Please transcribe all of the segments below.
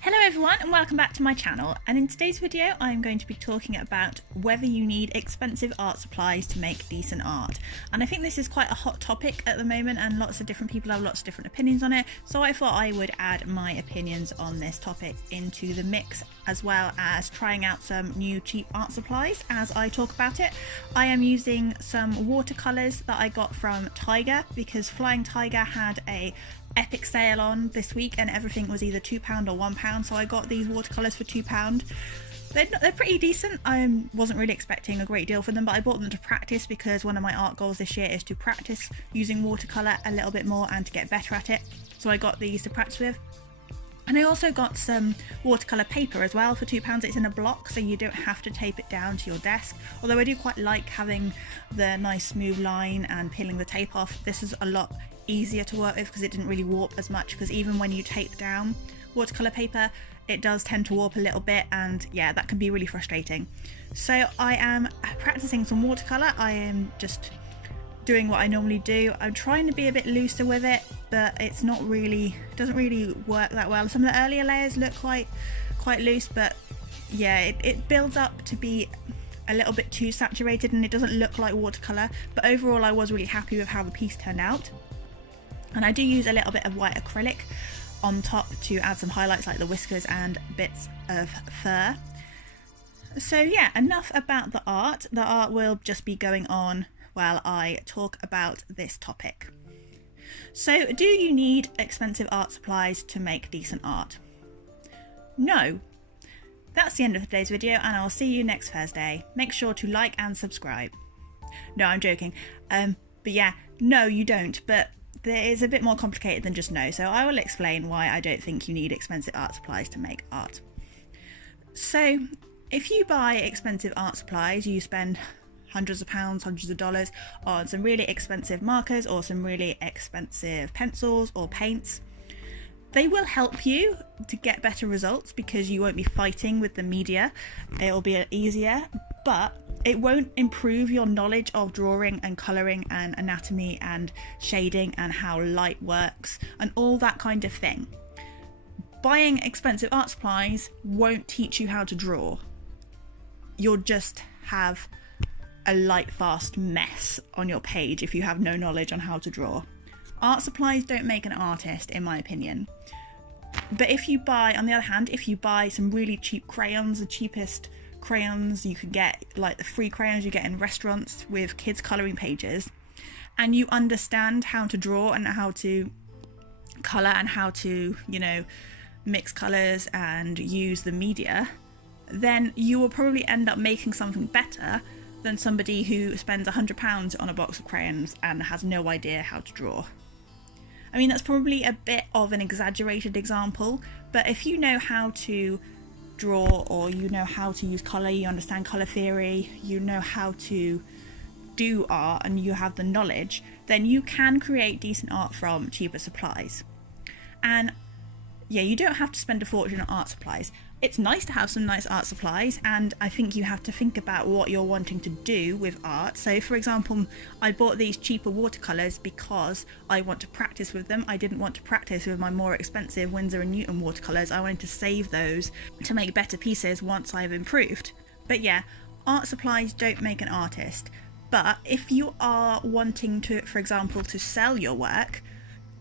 Hello everyone and welcome back to my channel, and in today's video I'm going to be talking about whether you need expensive art supplies to make decent art. And I think this is quite a hot topic at the moment and lots of different people have lots of different opinions on it, so I thought I would add my opinions on this topic into the mix, as well as trying out some new cheap art supplies as I talk about it. I am using some watercolours that I got from Tiger because Flying Tiger had a epic sale on this week and everything was either £2 or £1, so I got these watercolours for £2. They're pretty decent. I wasn't really expecting a great deal for them, but I bought them to practice because one of my art goals this year is to practice using watercolour a little bit more and to get better at it, so I got these to practice with. And I also got some watercolour paper as well for £2. It's in a block, so you don't have to tape it down to your desk, although I do quite like having the nice smooth line and peeling the tape off. This is a lot easier to work with because it didn't really warp as much, because even when you tape down watercolour paper it does tend to warp a little bit, and yeah, that can be really frustrating. So I am practicing some watercolour. I am just doing what I normally do. I'm trying to be a bit looser with it, but it's not really, doesn't really work that well. Some of the earlier layers look quite loose, but yeah, it builds up to be a little bit too saturated and it doesn't look like watercolour. But overall I was really happy with how the piece turned out. And I do use a little bit of white acrylic on top to add some highlights like the whiskers and bits of fur. So yeah, enough about the art. The art will just be going on while I talk about this topic. So, do you need expensive art supplies to make decent art? No. That's the end of today's video and I'll see you next Thursday. Make sure to like and subscribe. No, I'm joking. But yeah, no you don't, but there is a bit more complicated than just no, so I will explain why I don't think you need expensive art supplies to make art. So if you buy expensive art supplies, you spend hundreds of pounds, hundreds of dollars on some really expensive markers or some really expensive pencils or paints. They will help you to get better results because you won't be fighting with the media. It'll be easier, but it won't improve your knowledge of drawing and colouring and anatomy and shading and how light works and all that kind of thing. Buying expensive art supplies won't teach you how to draw. You'll just have a light fast mess on your page if you have no knowledge on how to draw. Art supplies don't make an artist, in my opinion. But if you buy, on the other hand, if you buy some really cheap crayons, the cheapest crayons you can get, like the free crayons you get in restaurants with kids colouring pages, and you understand how to draw and how to colour and how to, you know, mix colours and use the media, then you will probably end up making something better than somebody who spends £100 on a box of crayons and has no idea how to draw. I mean, that's probably a bit of an exaggerated example, but if you know how to draw or you know how to use colour, you understand colour theory, you know how to do art and you have the knowledge, then you can create decent art from cheaper supplies. And yeah, you don't have to spend a fortune on art supplies. It's nice to have some nice art supplies, and I think you have to think about what you're wanting to do with art. So for example, I bought these cheaper watercolours because I want to practice with them. I didn't want to practice with my more expensive Winsor & Newton watercolours. I wanted to save those to make better pieces once I've improved. But yeah, art supplies don't make an artist. But if you are wanting to, for example, to sell your work,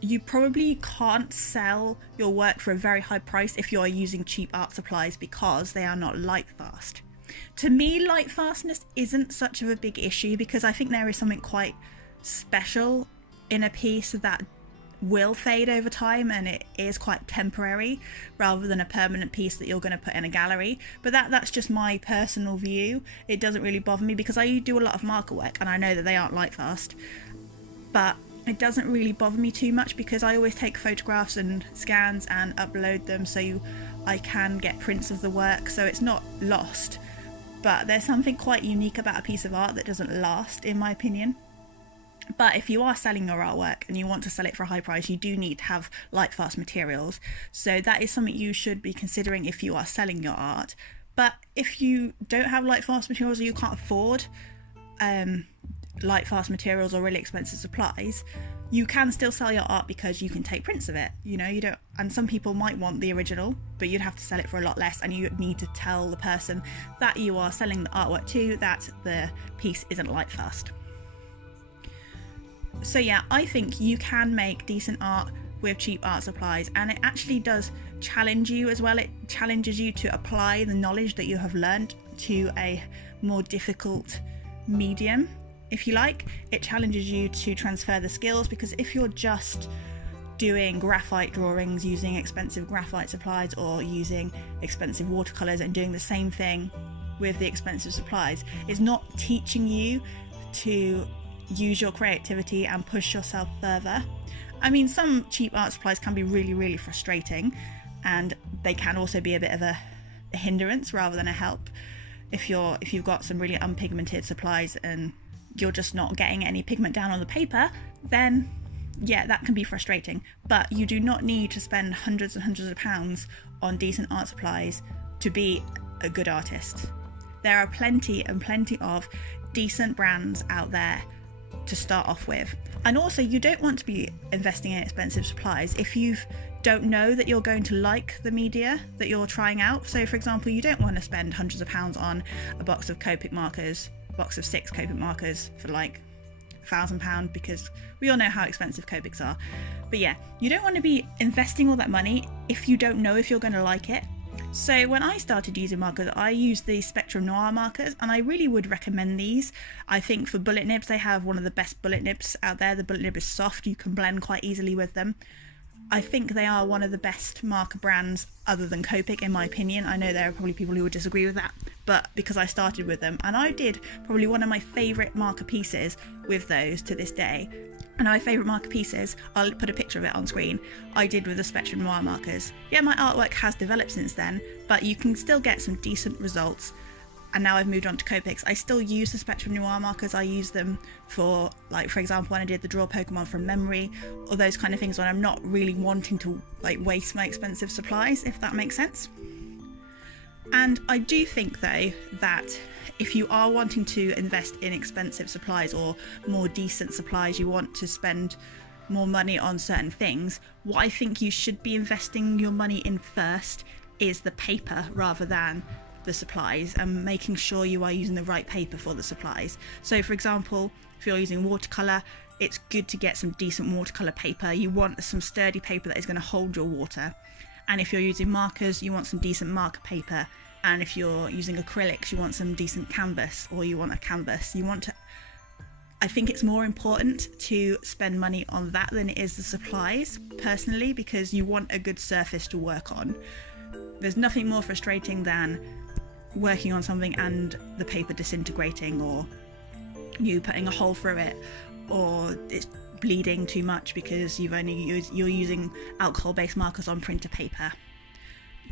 you probably can't sell your work for a very high price if you are using cheap art supplies because they are not light fast. To me, light fastness isn't such of a big issue because I think there is something quite special in a piece that will fade over time and it is quite temporary rather than a permanent piece that you're going to put in a gallery. But that's just my personal view. It doesn't really bother me because I do a lot of marker work and I know that they aren't light fast, but it doesn't really bother me too much because I always take photographs and scans and upload them so I can get prints of the work, so it's not lost. But there's something quite unique about a piece of art that doesn't last, in my opinion. But if you are selling your artwork and you want to sell it for a high price, you do need to have Lightfast materials. So that is something you should be considering if you are selling your art. But if you don't have Lightfast materials or you can't afford Lightfast materials or really expensive supplies, you can still sell your art because you can take prints of it. You don't, and some people might want the original, but you'd have to sell it for a lot less, and you need to tell the person that you are selling the artwork to that the piece isn't Lightfast. So yeah, I think you can make decent art with cheap art supplies, and it actually does challenge you as well. It challenges you to apply the knowledge that you have learned to a more difficult medium, if you like. It challenges you to transfer the skills, because if you're just doing graphite drawings using expensive graphite supplies or using expensive watercolors and doing the same thing with the expensive supplies, it's not teaching you to use your creativity and push yourself further. I mean, some cheap art supplies can be really, really frustrating, and they can also be a bit of a hindrance rather than a help. If you've got some really unpigmented supplies and you're just not getting any pigment down on the paper, then yeah, that can be frustrating. But you do not need to spend hundreds and hundreds of pounds on decent art supplies to be a good artist. There are plenty and plenty of decent brands out there to start off with. And also, you don't want to be investing in expensive supplies if you don't know that you're going to like the media that you're trying out. So for example, you don't want to spend hundreds of pounds on a box of Copic markers, a box of 6 Copic markers for like £1,000, because we all know how expensive Copics are. But yeah, you don't want to be investing all that money if you don't know if you're going to like it. So when I started using markers, I used the Spectrum Noir markers, and I really would recommend these. I think for bullet nibs, they have one of the best bullet nibs out there. The bullet nib is soft, you can blend quite easily with them. I think they are one of the best marker brands other than Copic, in my opinion. I know there are probably people who would disagree with that, but because I started with them, and I did probably one of my favourite marker pieces with those to this day. And my favourite marker pieces, I'll put a picture of it on screen, I did with the Spectrum Noir markers. Yeah, my artwork has developed since then, but you can still get some decent results. And now I've moved on to Copics. I still use the Spectrum Noir markers. I use them for, like, for example, when I did the Draw Pokemon from memory, or those kind of things when I'm not really wanting to like waste my expensive supplies, if that makes sense. And I do think though that if you are wanting to invest in expensive supplies or more decent supplies, you want to spend more money on certain things, what I think you should be investing your money in first is the paper rather than the supplies, and making sure you are using the right paper for the supplies. So for example, if you're using watercolour, it's good to get some decent watercolour paper. You want some sturdy paper that is going to hold your water. And if you're using markers, you want some decent marker paper. And if you're using acrylics, you want some decent canvas, or you want a canvas. I think it's more important to spend money on that than it is the supplies, personally, because you want a good surface to work on. There's nothing more frustrating than working on something and the paper disintegrating, or you putting a hole through it, or it's bleeding too much because you're using alcohol-based markers on printer paper.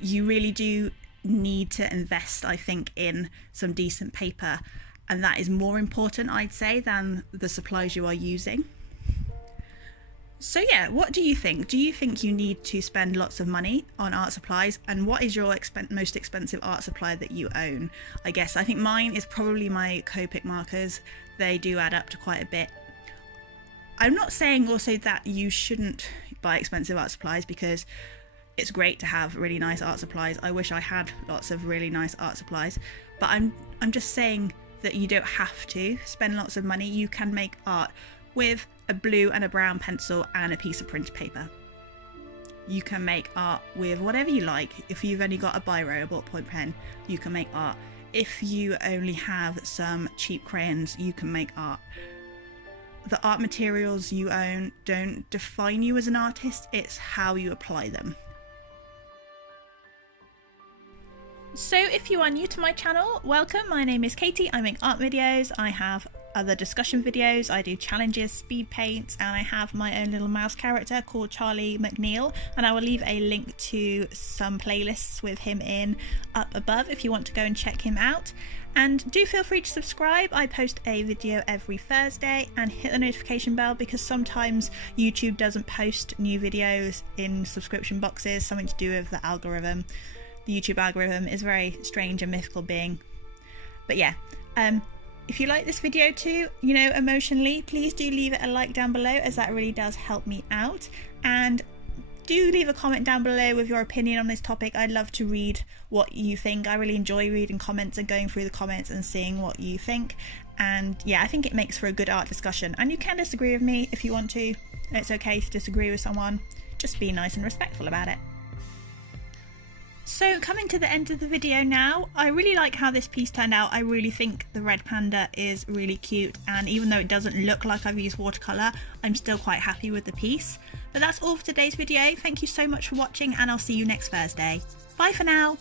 You really do need to invest, I think, in some decent paper, and that is more important, I'd say, than the supplies you are using. So yeah, what do you think? Do you think you need to spend lots of money on art supplies? And what is your most expensive art supply that you own? I think mine is probably my Copic markers. They do add up to quite a bit. I'm not saying also that you shouldn't buy expensive art supplies, because it's great to have really nice art supplies. I wish I had lots of really nice art supplies, but I'm just saying that you don't have to spend lots of money. You can make art with a blue and a brown pencil and a piece of printer paper. You can make art with whatever you like. If you've only got a biro, a ballpoint pen, you can make art. If you only have some cheap crayons, you can make art. The art materials you own don't define you as an artist, it's how you apply them. So if you are new to my channel, welcome. My name is Katie. I make art videos. I have other discussion videos, I do challenges, speed paints, and I have my own little mouse character called Charlie McNeil, and I will leave a link to some playlists with him in up above if you want to go and check him out. And do feel free to subscribe. I post a video every Thursday, and hit the notification bell because sometimes YouTube doesn't post new videos in subscription boxes, something to do with the algorithm. The YouTube algorithm is a very strange and mythical being. But yeah, if you like this video too, you know, emotionally, please do leave it a like down below, as that really does help me out. And do leave a comment down below with your opinion on this topic. I'd love to read what you think. I really enjoy reading comments and going through the comments and seeing what you think. And yeah, I think it makes for a good art discussion. And you can disagree with me if you want to. It's okay to disagree with someone. Just be nice and respectful about it. So coming to the end of the video now, I really like how this piece turned out. I really think the red panda is really cute, and even though it doesn't look like I've used watercolour, I'm still quite happy with the piece. But that's all for today's video. Thank you so much for watching, and I'll see you next Thursday. Bye for now!